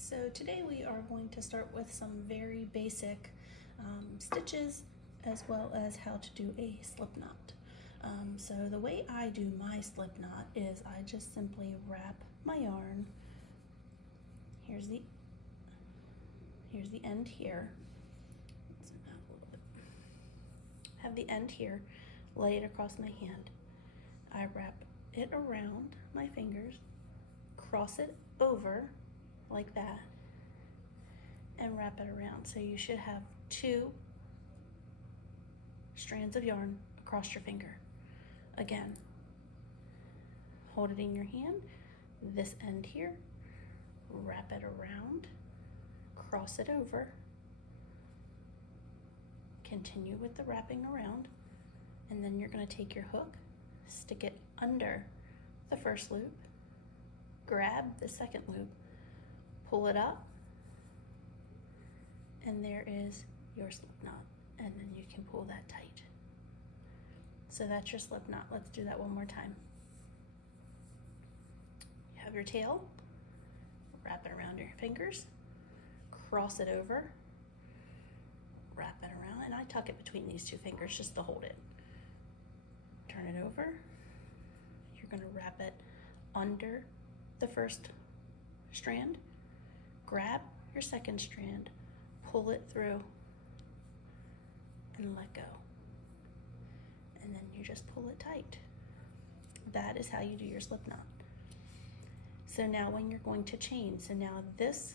So today we are going to start with some very basic stitches as well as how to do a slip knot. So the way I do my slip knot is I just simply wrap my yarn. Here's the end here. Have the end here, lay it across my hand. I wrap it around my fingers, cross it over like that, and wrap it around. So you should have 2 strands of yarn across your finger. Again, hold it in your hand, this end here, wrap it around, cross it over, continue with the wrapping around, and then you're going to take your hook, stick it under the first loop, grab the second loop, pull it up, and there is your slip knot, and then you can pull that tight. So that's your slip knot. Let's do that one more time. You have your tail, wrap it around your fingers, cross it over, wrap it around, and I tuck it between these 2 fingers just to hold it. Turn it over. You're going to wrap it under the first strand, grab your second strand, pull it through, and let go. And then you just pull it tight. That is how you do your slip knot. So now when you're going to chain, so now this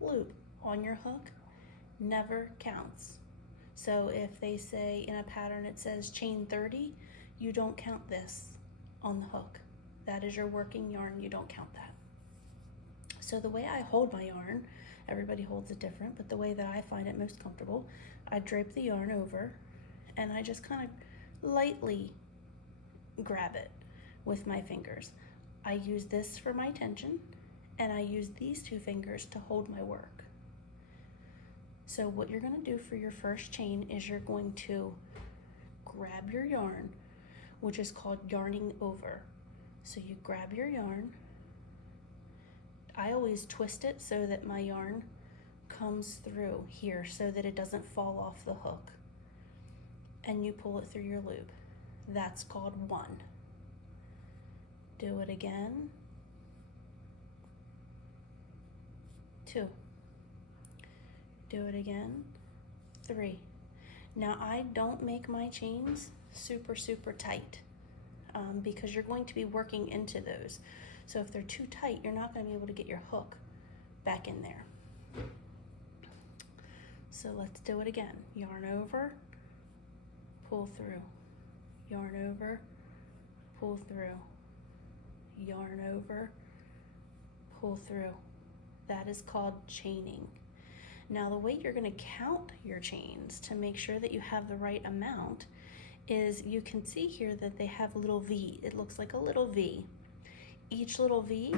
loop on your hook never counts. So if they say in a pattern it says chain 30, you don't count this on the hook. That is your working yarn, you don't count that. So the way I hold my yarn, everybody holds it different, but the way that I find it most comfortable, I drape the yarn over and I just kind of lightly grab it with my fingers. I use this for my tension and I use these 2 fingers to hold my work. So what you're going to do for your first chain is you're going to grab your yarn, which is called yarning over. So you grab your yarn. I always twist it so that my yarn comes through here so that it doesn't fall off the hook. And you pull it through your loop. That's called 1. Do it again. 2. Do it again. 3. Now I don't make my chains super tight because you're going to be working into those. So if they're too tight, you're not going to be able to get your hook back in there. So let's do it again. Yarn over, pull through, yarn over, pull through, yarn over, pull through. That is called chaining. Now the way you're going to count your chains to make sure that you have the right amount is you can see here that they have a little V. It looks like a little V. Each little V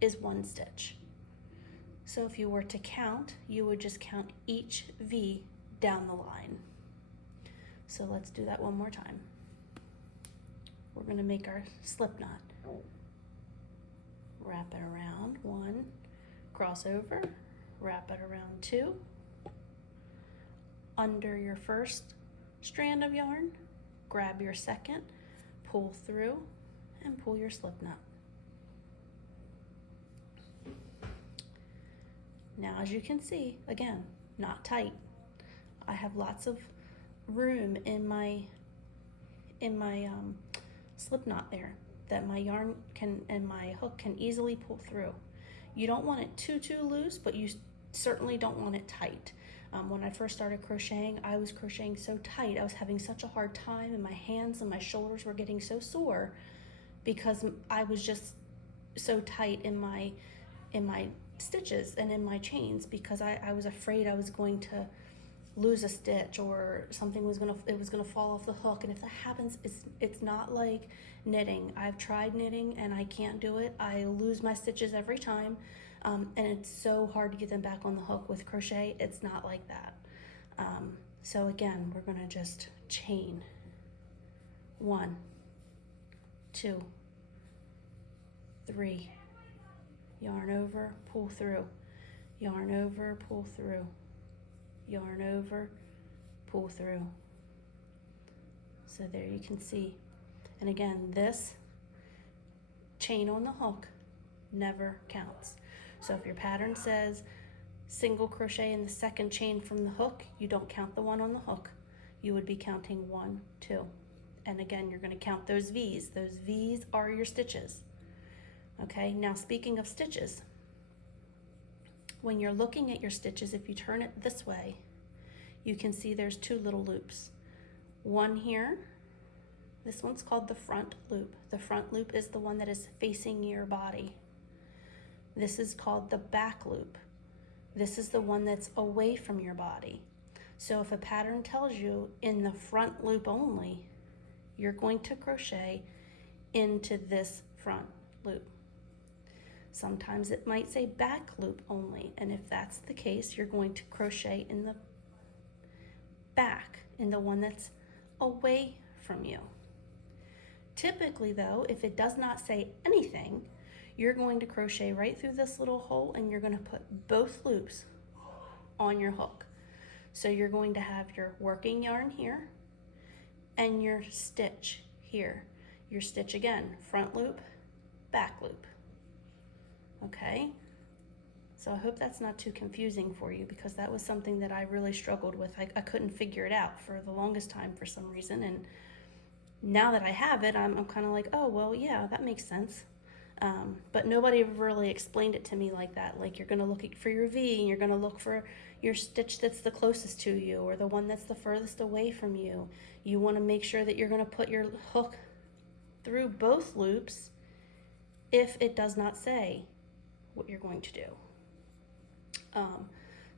is 1 stitch. So if you were to count, you would just count each V down the line. So let's do that one more time. We're going to make our slip knot. Wrap it around, 1, cross over, wrap it around 2, under your first strand of yarn, grab your second, pull through, and pull your slip knot. Now as you can see, again, not tight. I have lots of room in my slip knot there that my yarn can and my hook can easily pull through. You don't want it too loose, but you certainly don't want it tight. When I first started crocheting, I was crocheting so tight. I was having such a hard time and my hands and my shoulders were getting so sore because I was just so tight in my stitches and in my chains because I was afraid I was going to lose a stitch or something was gonna fall off the hook. And if that happens, it's not like knitting. I've tried knitting and I can't do it. I lose my stitches every time. And it's so hard to get them back on the hook. With crochet, it's not like that. So again, we're gonna just chain 1, 2, 3, yarn over, pull through, yarn over, pull through, yarn over, pull through. So there you can see. And again, this chain on the hook never counts. So if your pattern says single crochet in the second chain from the hook, you don't count the one on the hook. You would be counting 1, 2. And again, you're going to count those V's. Those V's are your stitches. Okay, now speaking of stitches, when you're looking at your stitches, if you turn it this way, you can see there's 2 little loops. One here, this one's called the front loop. The front loop is the one that is facing your body. This is called the back loop. This is the one that's away from your body. So if a pattern tells you in the front loop only, you're going to crochet into this front loop. Sometimes it might say back loop only, and if that's the case, you're going to crochet in the back, in the one that's away from you. Typically though, if it does not say anything, you're going to crochet right through this little hole and you're going to put both loops on your hook. So you're going to have your working yarn here and your stitch here. Your stitch again, front loop, back loop. Okay? So I hope that's not too confusing for you, because that was something that I really struggled with. I couldn't figure it out for the longest time for some reason, and now that I have it, I'm kind of like, oh, well, yeah, that makes sense. But nobody ever really explained it to me like that. Like, you're going to look for your V, and you're going to look for your stitch that's the closest to you or the one that's the furthest away from you. You want to make sure that you're going to put your hook through both loops if it does not say what you're going to do.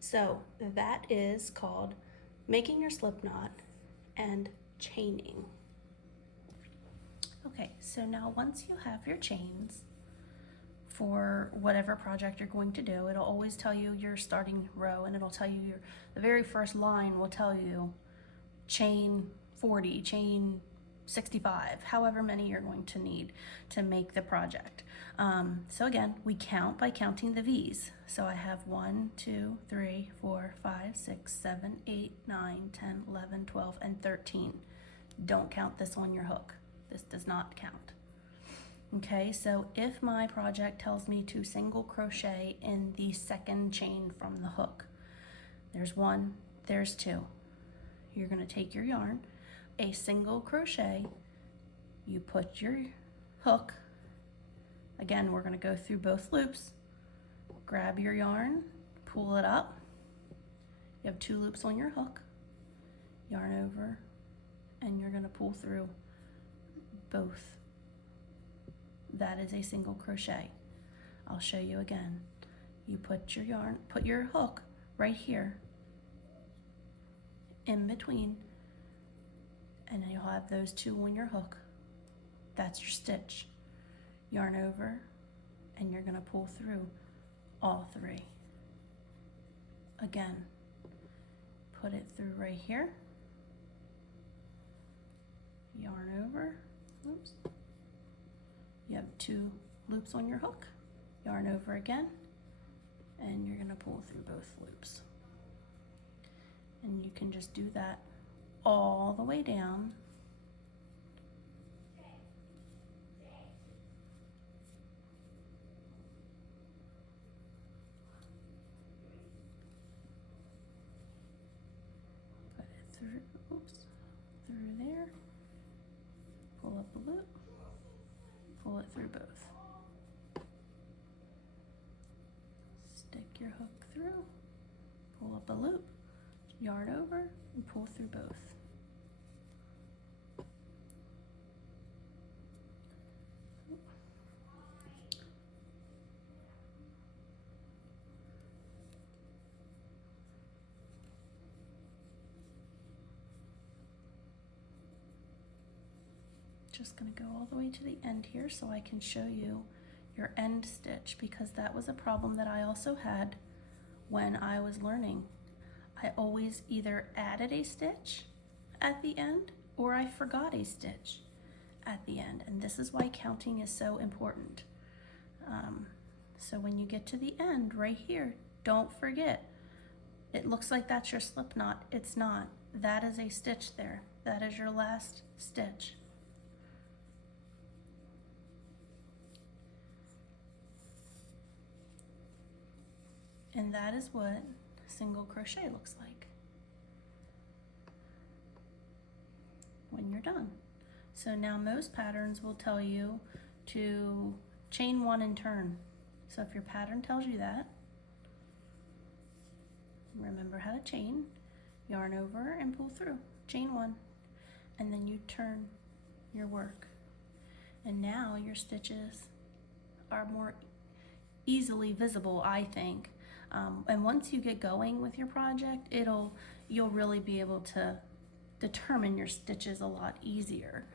So that is called making your slip knot and chaining. Okay, so now once you have your chains for whatever project you're going to do, it'll always tell you your starting row, and it'll tell you the very first line will tell you chain 40, chain 65, however many you're going to need to make the project. So again, we count by counting the V's. So I have 1, 2, 3, 4, 5, 6, 7, 8, 9, 10, 11, 12, and 13. Don't count this on your hook. This does not count. Okay, so if my project tells me to single crochet in the second chain from the hook, there's 1, there's 2. You're going to take your yarn, a single crochet, you put your hook, again, we're going to go through both loops, grab your yarn, pull it up, you have 2 loops on your hook, yarn over, and you're going to pull through both. That is a single crochet. I'll show you again. You put your hook right here in between, and then you'll have those 2 on your hook. That's your stitch. Yarn over, and you're going to pull through all 3. Again, put it through right here. Yarn over. Oops. You have 2 loops on your hook. Yarn over again, and you're going to pull through both loops. And you can just do that all the way down. Put it through, oops, through there. Pull up a loop, pull it through both. Stick your hook through, pull up a loop, yarn over, and pull through both. Just going to go all the way to the end here so I can show you your end stitch, because that was a problem that I also had when I was learning. I always either added a stitch at the end or I forgot a stitch at the end, and this is why counting is so important. So when you get to the end right here, Don't forget, it looks like that's your slip knot. It's not. That is a stitch there. That is your last stitch. And that is what single crochet looks like when you're done. So now most patterns will tell you to chain one and turn. So if your pattern tells you that, remember how to chain, yarn over and pull through, chain one, and then you turn your work. And now your stitches are more easily visible, I think. And once you get going with your project, you'll really be able to determine your stitches a lot easier.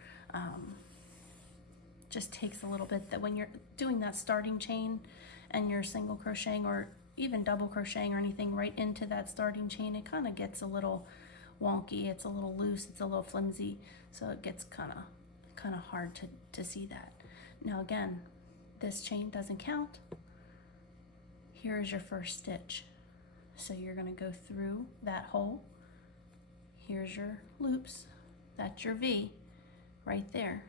Just takes a little bit that when you're doing that starting chain and you're single crocheting or even double crocheting or anything right into that starting chain, it kind of gets a little wonky, it's a little loose, it's a little flimsy, so it gets kind of hard to see that. Now again, this chain doesn't count. Here is your first stitch. So you're going to go through that hole. Here's your loops. That's your V right there.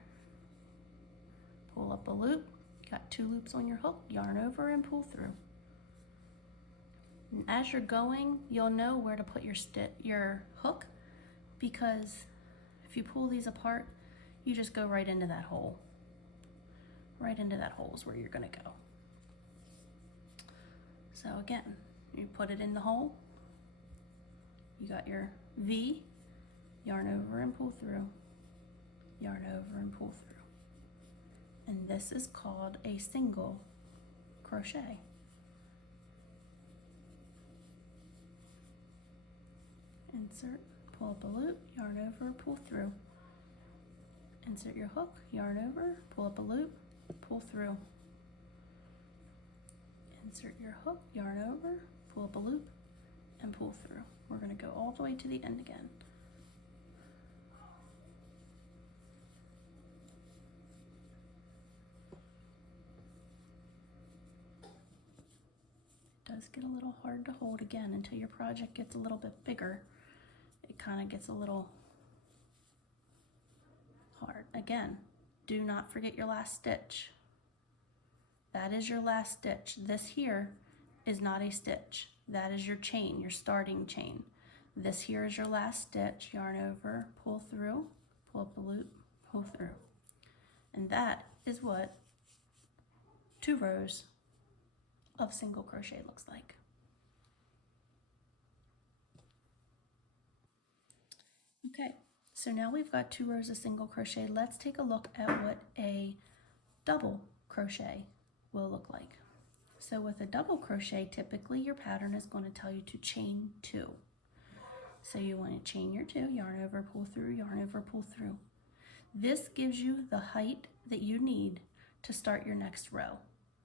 Pull up a loop. Got 2 loops on your hook. Yarn over and pull through. And as you're going, you'll know where to put your hook, because if you pull these apart, you just go right into that hole. Right into that hole is where you're going to go. So again, you put it in the hole, you got your V, yarn over and pull through, yarn over and pull through. And this is called a single crochet. Insert, pull up a loop, yarn over, pull through. Insert your hook, yarn over, pull up a loop, pull through. Insert your hook, yarn over, pull up a loop, and pull through. We're going to go all the way to the end again. It does get a little hard to hold again until your project gets a little bit bigger. It kind of gets a little hard. Again, do not forget your last stitch. That is your last stitch. This here is not a stitch. That is your chain, your starting chain. This here is your last stitch. Yarn over, pull through, pull up a loop, pull through. And that is what 2 rows of single crochet looks like. Okay, so now we've got 2 rows of single crochet. Let's take a look at what a double crochet will look like. So with a double crochet, typically your pattern is going to tell you to chain 2. So you want to chain your 2, yarn over, pull through, yarn over, pull through. This gives you the height that you need to start your next row.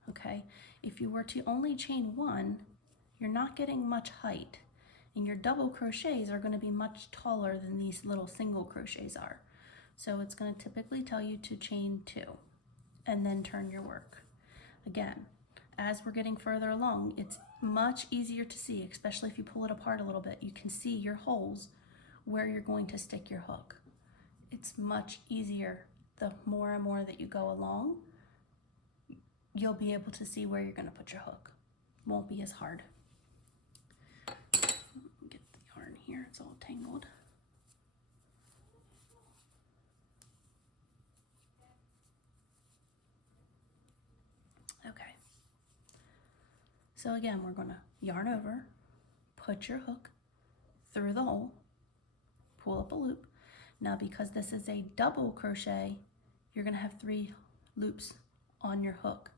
Okay, if you were to only chain 1, you're not getting much height, and your double crochets are going to be much taller than these little single crochets are. So it's going to typically tell you to chain 2 and then turn your work. Again, as we're getting further along, it's much easier to see, especially if you pull it apart a little bit. You can see your holes where you're going to stick your hook. It's much easier. The more and more that you go along, you'll be able to see where you're going to put your hook. It won't be as hard. Get the yarn here, it's all tangled. Okay. So again, we're going to yarn over, put your hook through the hole, pull up a loop. Now because this is a double crochet, you're going to have 3 loops on your hook.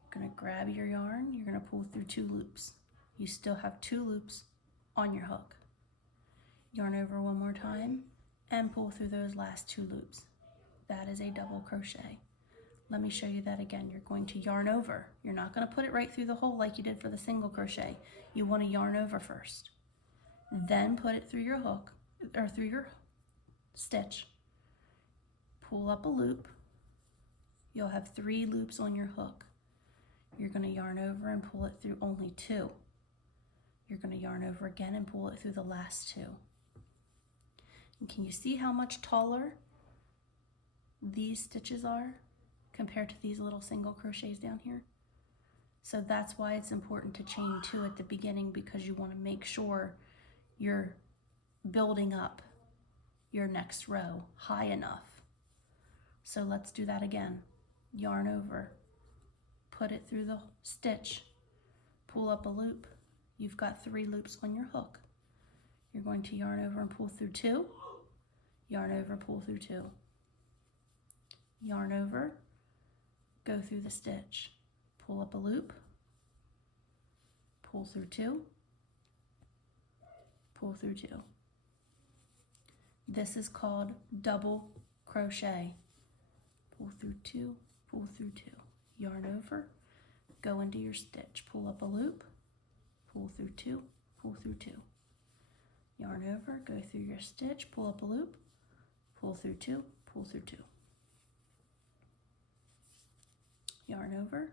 You're going to grab your yarn, you're going to pull through 2 loops. You still have 2 loops on your hook. Yarn over one more time and pull through those last 2 loops. That is a double crochet. Let me show you that again. You're going to yarn over. You're not going to put it right through the hole like you did for the single crochet. You want to yarn over first. Then put it through your hook, or through your stitch. Pull up a loop. You'll have 3 loops on your hook. You're going to yarn over and pull it through only 2. You're going to yarn over again and pull it through the last 2. And can you see how much taller these stitches are compared to these little single crochets down here? So that's why it's important to chain 2 at the beginning, because you want to make sure you're building up your next row high enough. So let's do that again. Yarn over, put it through the stitch, pull up a loop. You've got 3 loops on your hook. You're going to yarn over and pull through 2, yarn over, pull through 2, yarn over, go through the stitch, pull up a loop, pull through 2, pull through 2. This is called double crochet. Pull through 2, pull through 2, yarn over, go into your stitch, pull up a loop, pull through 2, pull through 2, yarn over, go through your stitch, pull up a loop, pull through 2, pull through 2, yarn over,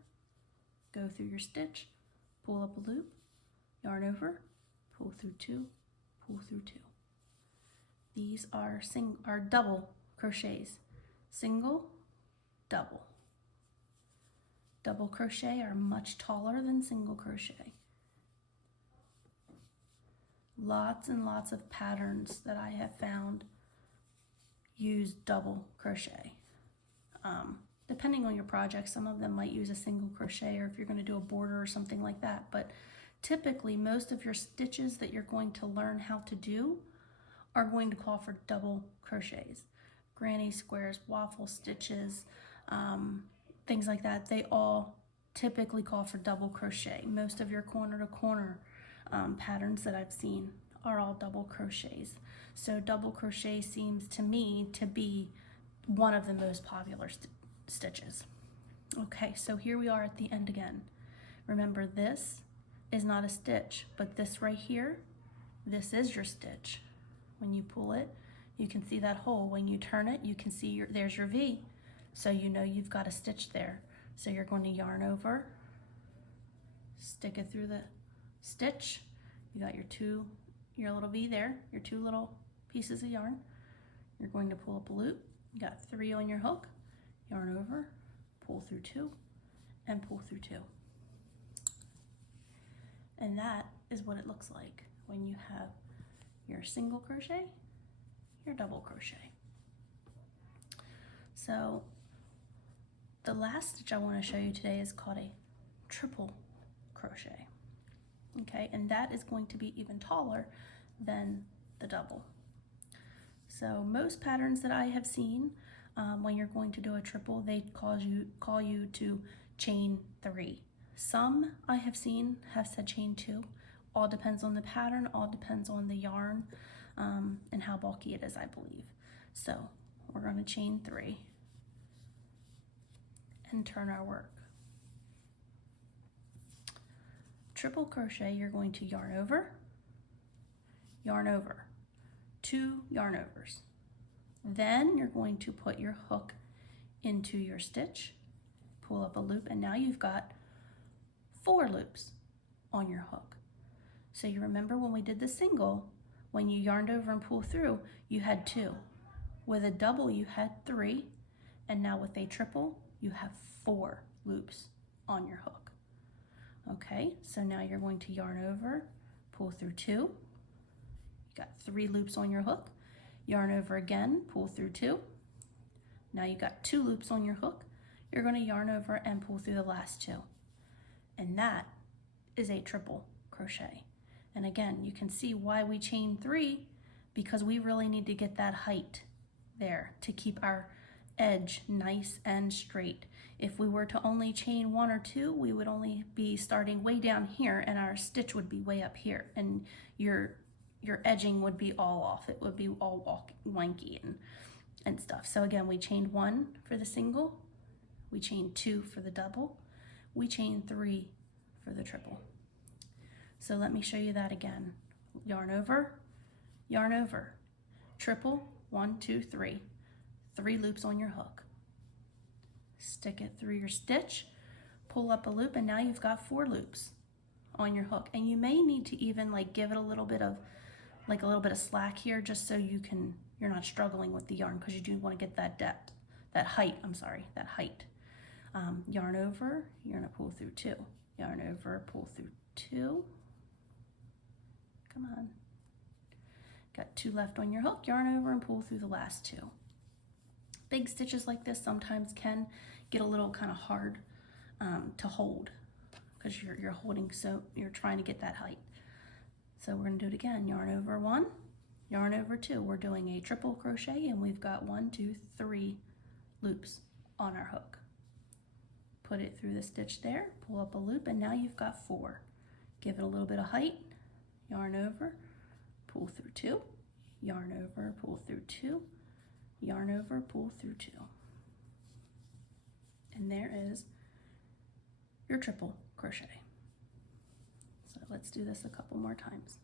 go through your stitch, pull up a loop, yarn over, pull through 2, pull through 2. These are double crochets. Single, double. Double crochet are much taller than single crochet. Lots and lots of patterns that I have found use double crochet. Depending on your project, some of them might use a single crochet, or if you're going to do a border or something like that. But typically, most of your stitches that you're going to learn how to do are going to call for double crochets. Granny squares, waffle stitches, things like that, they all typically call for double crochet. Most of your corner to corner patterns that I've seen are all double crochets. So double crochet seems to me to be one of the most popular stitches. Okay, so here we are at the end again. Remember, this is not a stitch, but this right here, this is your stitch. When you pull it, you can see that hole. When you turn it, you can see there's your V. So you know you've got a stitch there. So you're going to yarn over, stick it through the stitch. You got your little V there, your 2 little pieces of yarn. You're going to pull up a loop. You got 3 on your hook, yarn over, pull through 2, and pull through 2. And that is what it looks like when you have your single crochet, your double crochet. So the last stitch I want to show you today is called a triple crochet. Okay, and that is going to be even taller than the double. So most patterns that I have seen, when you're going to do a triple, they call you to chain 3. Some I have seen have said chain 2. All depends on the pattern, all depends on the yarn, and how bulky it is, I believe. So we're going to chain 3 and turn our work. Triple crochet, you're going to yarn over, 2 yarn overs. Then you're going to put your hook into your stitch, pull up a loop, and now you've got 4 loops on your hook. So you remember when we did the single, when you yarned over and pulled through, you had 2. With a double, you had 3, and now with a triple, you have 4 loops on your hook. Okay, so now you're going to yarn over, pull through 2. You got 3 loops on your hook. Yarn over again, pull through 2. Now you got 2 loops on your hook. You're going to yarn over and pull through the last 2. And that is a triple crochet. And again, you can see why we chain 3, because we really need to get that height there to keep our edge nice and straight. If we were to only chain 1 or 2, we would only be starting way down here and our stitch would be way up here, and your edging would be all off. It would be all wonky and stuff. So again, we chained 1 for the single, we chained 2 for the double, we chained 3 for the triple. So let me show you that again. Yarn over, triple, 1, 2, 3. 3 loops on your hook. Stick it through your stitch, pull up a loop, and now you've got 4 loops on your hook. And you may need to even like give it a little bit of slack here, just so you're not struggling with the yarn, because you do want to get that depth, that height. Yarn over, you're gonna pull through 2. Yarn over, pull through 2. Come on. Got 2 left on your hook, yarn over and pull through the last 2. Big stitches like this sometimes can get a little kind of hard to hold, because you're trying to get that height. So we're gonna do it again. Yarn over 1, yarn over 2. We're doing a triple crochet, and we've got 1, 2, 3 loops on our hook. Put it through the stitch there, pull up a loop, and now you've got 4. Give it a little bit of height, yarn over, pull through 2, yarn over, pull through 2, yarn over, pull through 2. And there is your triple crochet. So let's do this a couple more times.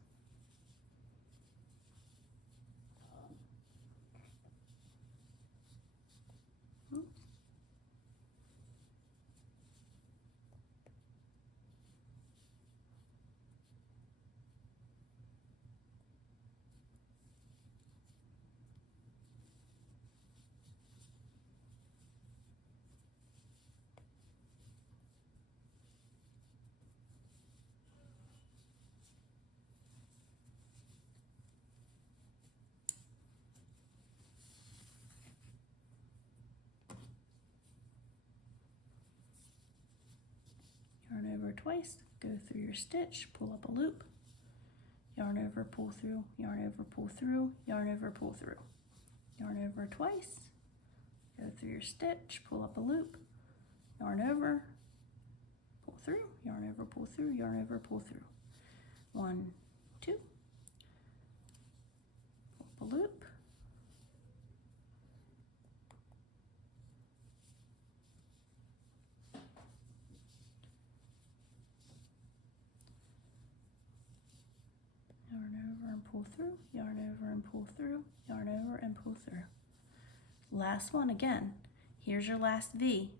Yarn over twice, go through your stitch, pull up a loop, yarn over, pull through, yarn over, pull through, yarn over, pull through. Yarn over twice, go through your stitch, pull up a loop, yarn over, pull through, yarn over, pull through, yarn over, pull through. 1, 2, pull up a loop, yarn over and pull through, yarn over and pull through, yarn over and pull through. Last one again. Here's your last V.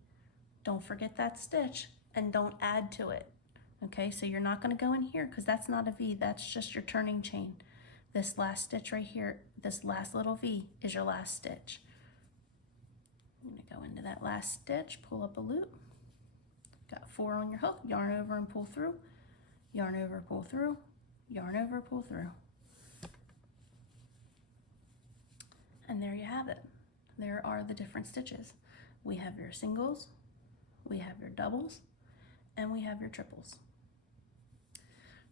Don't forget that stitch and don't add to it. Okay, so you're not going to go in here because that's not a V, that's just your turning chain. This last stitch right here, this last little V is your last stitch. I'm going to go into that last stitch, pull up a loop. Got 4 on your hook, yarn over and pull through, yarn over, pull through, yarn over, pull through. And there you have it. There are the different stitches. We have your singles, we have your doubles, and we have your triples.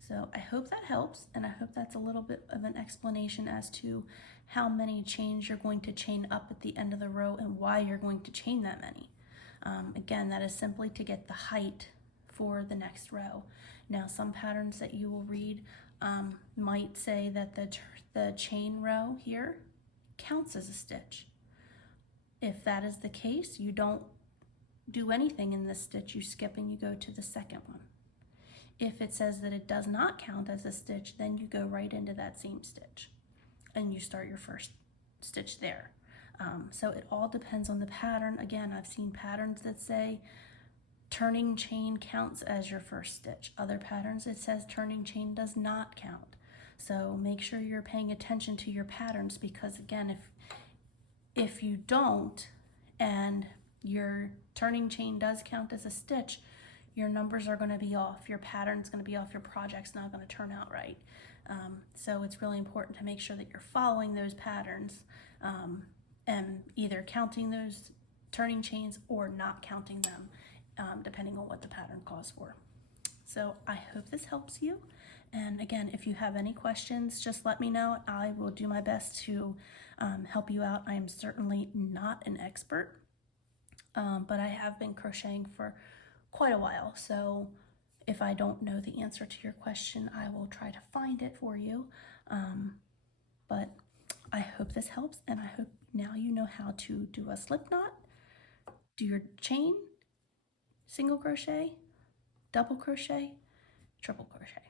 So I hope that helps, and I hope that's a little bit of an explanation as to how many chains you're going to chain up at the end of the row and why you're going to chain that many. Again, that is simply to get the height for the next row. Now, some patterns that you will read might say that the chain row here counts as a stitch. If that is the case, you don't do anything in this stitch, you skip and you go to the second one. If it says that it does not count as a stitch, then you go right into that same stitch and you start your first stitch there. So it all depends on the pattern. Again, I've seen patterns that say turning chain counts as your first stitch. Other patterns it says turning chain does not count. So make sure you're paying attention to your patterns, because again, if you don't and your turning chain does count as a stitch, your numbers are going to be off, your pattern's going to be off, your project's not going to turn out right. So it's really important to make sure that you're following those patterns and either counting those turning chains or not counting them, depending on what the pattern calls for. So I hope this helps you. And again, if you have any questions, just let me know. I will do my best to help you out. I am certainly not an expert, but I have been crocheting for quite a while. So if I don't know the answer to your question, I will try to find it for you. But I hope this helps, and I hope now you know how to do a slip knot, do your chain, single crochet, double crochet, triple crochet.